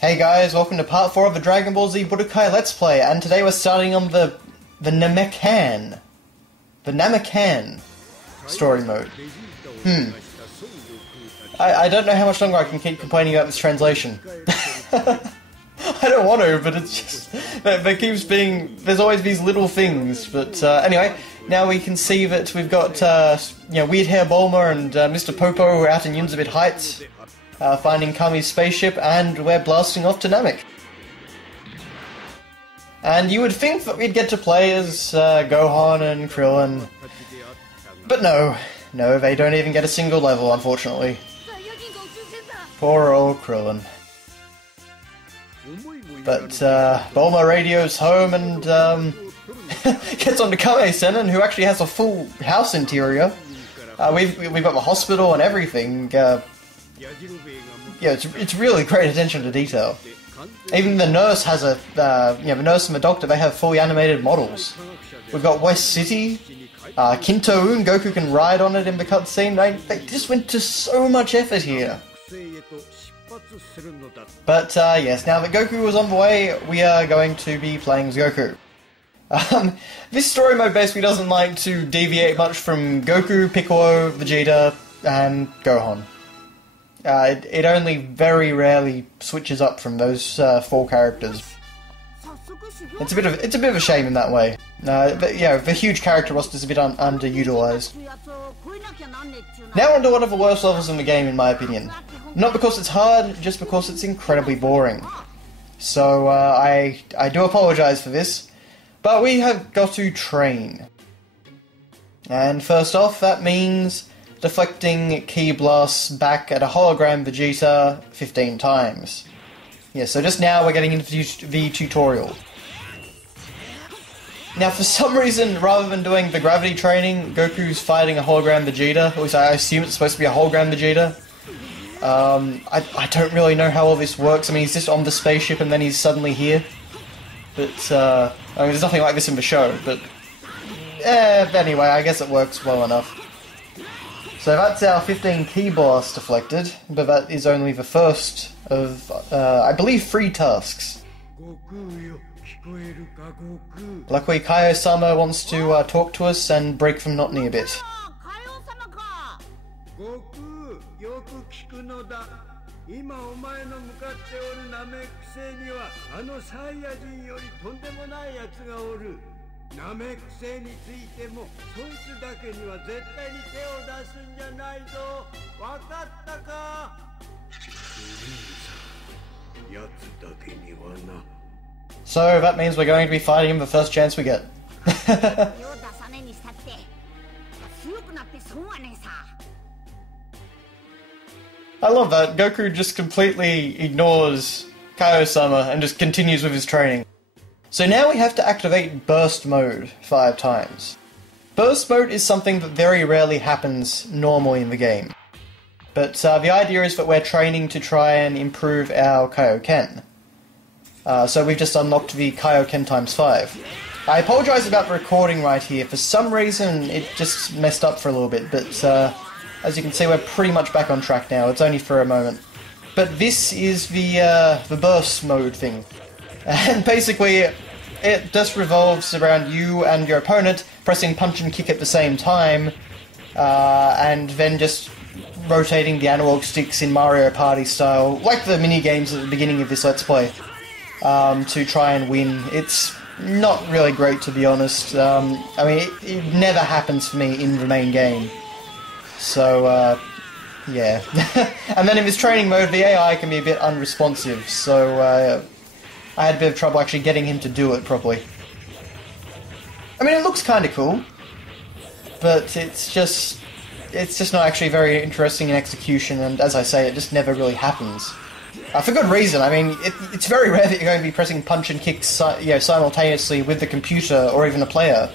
Hey guys, welcome to part 4 of the Dragon Ball Z Budokai Let's Play, and today we're starting on the Namekan. The Namekan story mode. I don't know how much longer I can keep complaining about this translation. I don't want to, but it's just... there keeps being... there's always these little things, but anyway, now we can see that we've got, Weird Hair Bulma and Mr. Popo out in Yunzabit Heights. Finding Kami's spaceship, and we're blasting off to Namek. And you would think that we'd get to play as Gohan and Krillin, but no, they don't even get a single level, unfortunately. Poor old Krillin. But Bulma radios home and gets onto Kame-sen, who actually has a full house interior. We've got the hospital and everything. Yeah, it's really great attention to detail. Even the nurse has a, the nurse and the doctor, they have fully animated models. We've got West City, Kinto-un, Goku can ride on it in the cutscene. They just went to so much effort here. But yes, now that Goku was on the way, we are going to be playing as Goku. This story mode basically doesn't like to deviate much from Goku, Piccolo, Vegeta, and Gohan. It only very rarely switches up from those 4 characters. It's a bit of a shame in that way. The huge character roster is a bit underutilized. Now on to one of the worst levels in the game, in my opinion. Not because it's hard, just because it's incredibly boring. So I do apologize for this, but we have got to train. And first off, that means deflecting Ki blasts back at a hologram Vegeta 15 times. Yeah, so just now we're getting into the tutorial. Now for some reason, rather than doing the gravity training, Goku's fighting a hologram Vegeta. At least I assume it's supposed to be a hologram Vegeta. I don't really know how all this works. I mean, he's just on the spaceship and then he's suddenly here. But, I mean, there's nothing like this in the show, but... anyway, I guess it works well enough. So that's our 15 Ki blast deflected, but that is only the first of, I believe, 3 tasks. Luckily, Kaio-sama wants to talk to us and break from monotony a bit. So that means we're going to be fighting him the first chance we get. I love that. Goku just completely ignores Kaio-sama and just continues with his training. So now we have to activate Burst Mode 5 times. Burst Mode is something that very rarely happens normally in the game. But the idea is that we're training to try and improve our Kaioken. So we've just unlocked the Kaioken times 5. I apologise about the recording right here. For some reason it just messed up for a little bit, but as you can see we're pretty much back on track now. It's only for a moment. But this is the Burst Mode thing. And basically, it just revolves around you and your opponent pressing punch and kick at the same time, and then just rotating the analog sticks in Mario Party style, like the mini-games at the beginning of this Let's Play, to try and win. It's not really great, to be honest. I mean, it never happens for me in the main game. So, yeah. And then in this training mode, the AI can be a bit unresponsive, so I had a bit of trouble actually getting him to do it properly. I mean, it looks kind of cool, but it's just not actually very interesting in execution, and as I say, it just never really happens. For good reason. I mean, it's very rare that you're going to be pressing punch and kick simultaneously with the computer or even a player.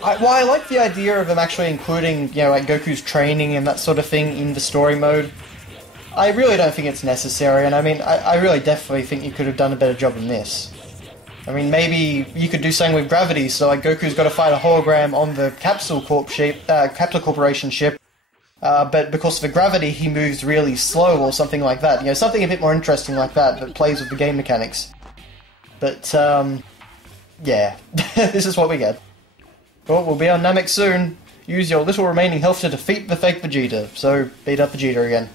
While I like the idea of them actually including, like Goku's training and that sort of thing in the story mode, I really don't think it's necessary, and I mean, I really definitely think you could have done a better job than this. I mean, maybe you could do something with gravity, so like Goku's got to fight a hologram on the Capsule Corporation ship, but because of the gravity, he moves really slow or something like that. You know, something a bit more interesting like that that plays with the game mechanics. But, yeah, this is what we get. Well, we'll be on Namek soon. Use your little remaining health to defeat the fake Vegeta, so beat up Vegeta again.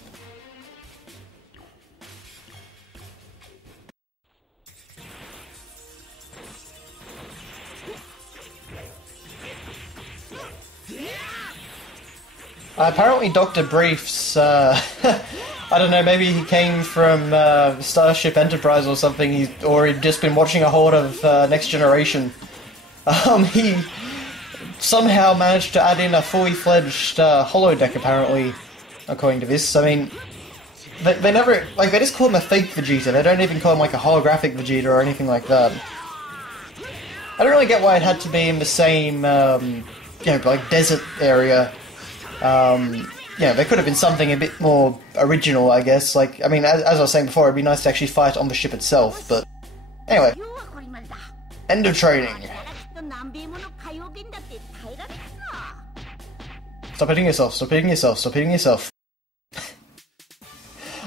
Apparently Dr. Briefs, I don't know, maybe he came from Starship Enterprise or something, or he'd just been watching a horde of Next Generation. He somehow managed to add in a fully fledged holodeck, apparently, according to this. I mean, they never, like, they just call him a fake Vegeta, they don't even call him like a holographic Vegeta or anything like that. I don't really get why it had to be in the same, you know, like, desert area. Yeah, there could have been something a bit more original, I guess. Like, I mean, as I was saying before, it'd be nice to actually fight on the ship itself, but... Anyway. End of training. Stop hitting yourself, stop hitting yourself, stop hitting yourself.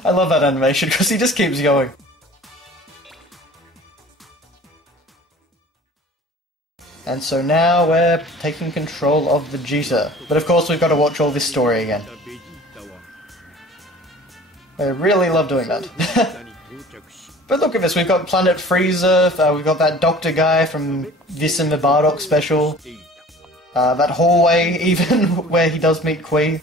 I love that animation, because he just keeps going. And so now we're taking control of Vegeta. But of course we've got to watch all this story again. I really love doing that. But look at this, we've got Planet Frieza, we've got that doctor guy from This and the Bardock special. That hallway even, where he does meet Kui.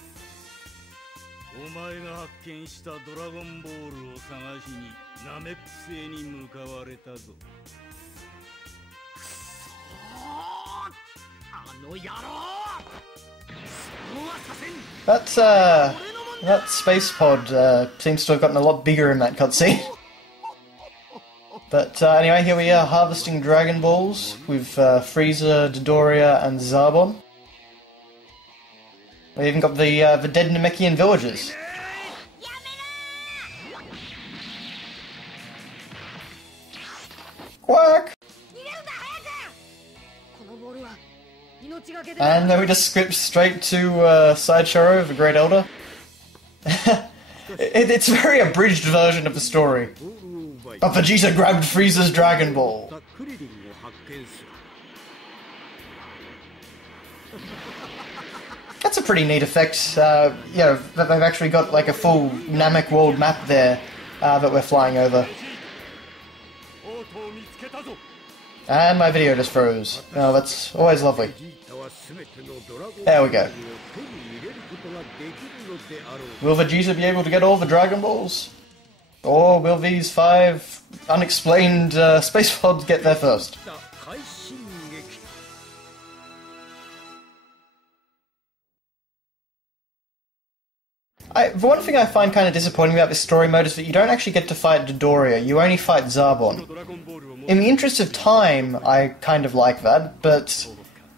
That space pod seems to have gotten a lot bigger in that cutscene. But anyway, here we are harvesting Dragon Balls with Frieza, Dodoria, and Zarbon. We even got the dead Namekian villagers. Quack! And then we just skip straight to Sideshow, the Great Elder. It's a very abridged version of the story. But Vegeta grabbed Frieza's Dragon Ball. That's a pretty neat effect. Yeah, they've actually got like a full Namek world map there that we're flying over. And my video just froze. Oh, that's always lovely. There we go. Will Vegeta be able to get all the Dragon Balls? Or will these 5 unexplained space pods get there first? The one thing I find kind of disappointing about this story mode is that you don't actually get to fight Dodoria, you only fight Zarbon. In the interest of time, I kind of like that, but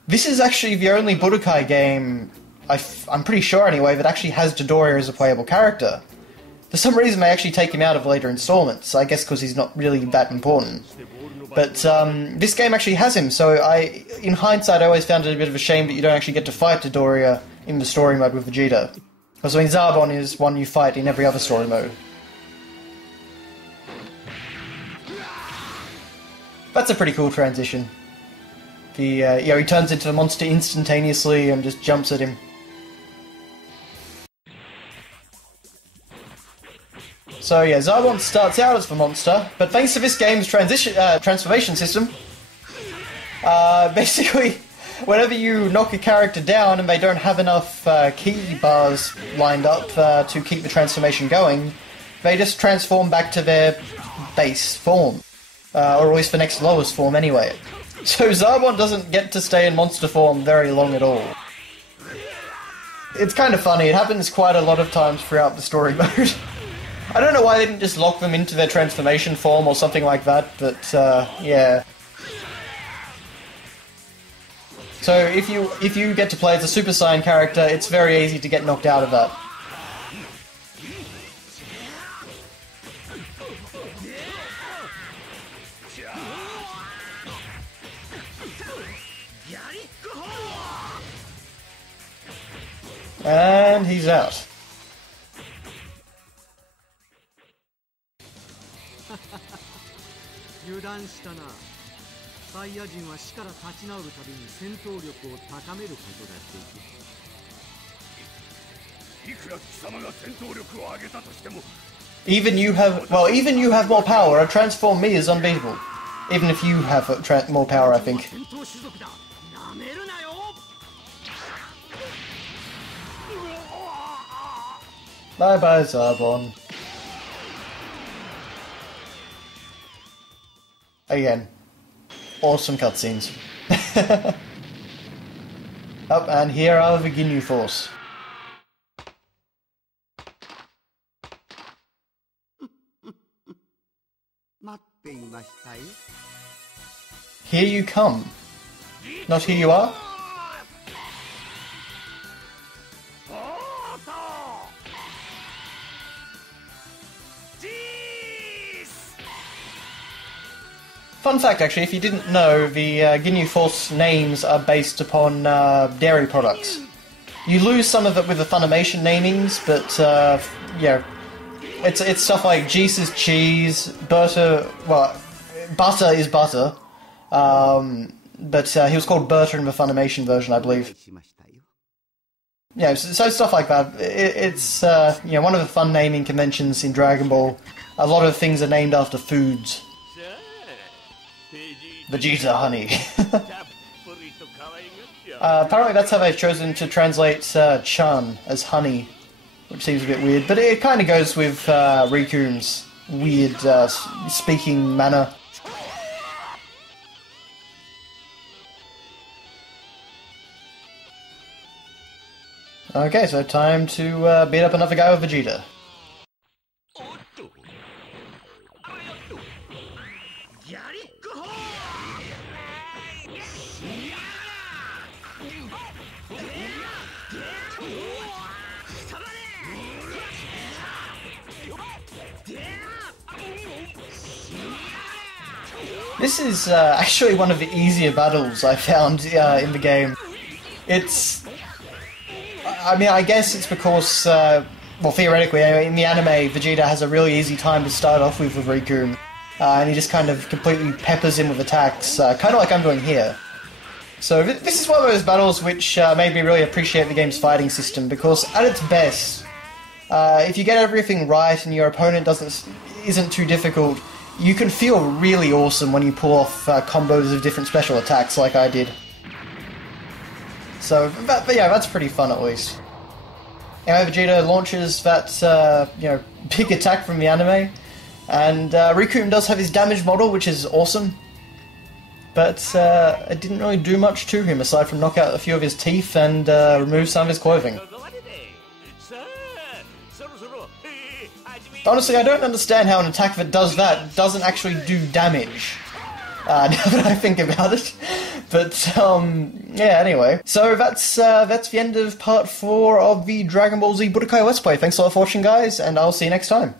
this is actually the only Budokai game, I'm pretty sure anyway, that actually has Dodoria as a playable character. For some reason they actually take him out of later installments, I guess because he's not really that important. But this game actually has him, so in hindsight I always found it a bit of a shame that you don't actually get to fight Dodoria in the story mode with Vegeta. Because, I mean, Zarbon is one you fight in every other story mode. That's a pretty cool transition. Yeah, he turns into the monster instantaneously and just jumps at him. So yeah, Zarbon starts out as the monster, but thanks to this game's transformation system, basically, whenever you knock a character down and they don't have enough key bars lined up to keep the transformation going, they just transform back to their base form. Or at least the next lowest form anyway. So Zarbon doesn't get to stay in monster form very long at all. It's kind of funny, it happens quite a lot of times throughout the story mode. I don't know why they didn't just lock them into their transformation form or something like that, but yeah. So if you get to play as a Super Saiyan character, it's very easy to get knocked out of that. And he's out. Even you have more power. A transform me is unbeatable. Even if you have more power, I think. Bye bye, Zarbon. Again, awesome cutscenes. Up, and here are the Ginyu Force. Here you come. Not here you are? Fun fact, actually, if you didn't know, the Ginyu Force names are based upon dairy products. You lose some of it with the Funimation namings, but yeah, it's stuff like Geese is cheese, butter is butter, but he was called Berta in the Funimation version, I believe. Yeah, so stuff like that. It's you know, one of the fun naming conventions in Dragon Ball. A lot of things are named after foods. Vegeta honey. Apparently that's how they've chosen to translate Chan as honey, which seems a bit weird, but it kind of goes with Riku's weird speaking manner. Okay, so time to beat up another guy with Vegeta. This is actually one of the easier battles I found in the game. I mean, I guess it's because, well, theoretically, in the anime, Vegeta has a really easy time to start off with Riku, and he just kind of completely peppers him with attacks, kind of like I'm doing here. So this is one of those battles which made me really appreciate the game's fighting system, because at its best, if you get everything right and your opponent isn't too difficult, you can feel really awesome when you pull off combos of different special attacks like I did. So, but yeah, that's pretty fun at least. Anyway, Vegeta launches that, you know, big attack from the anime, and Riku does have his damage model, which is awesome, but it didn't really do much to him aside from knock out a few of his teeth and remove some of his clothing. Honestly, I don't understand how an attack that does that doesn't actually do damage. Now that I think about it. But, yeah, anyway. So that's the end of part 4 of the Dragon Ball Z Budokai Let's Play. Thanks a lot for watching, guys, and I'll see you next time.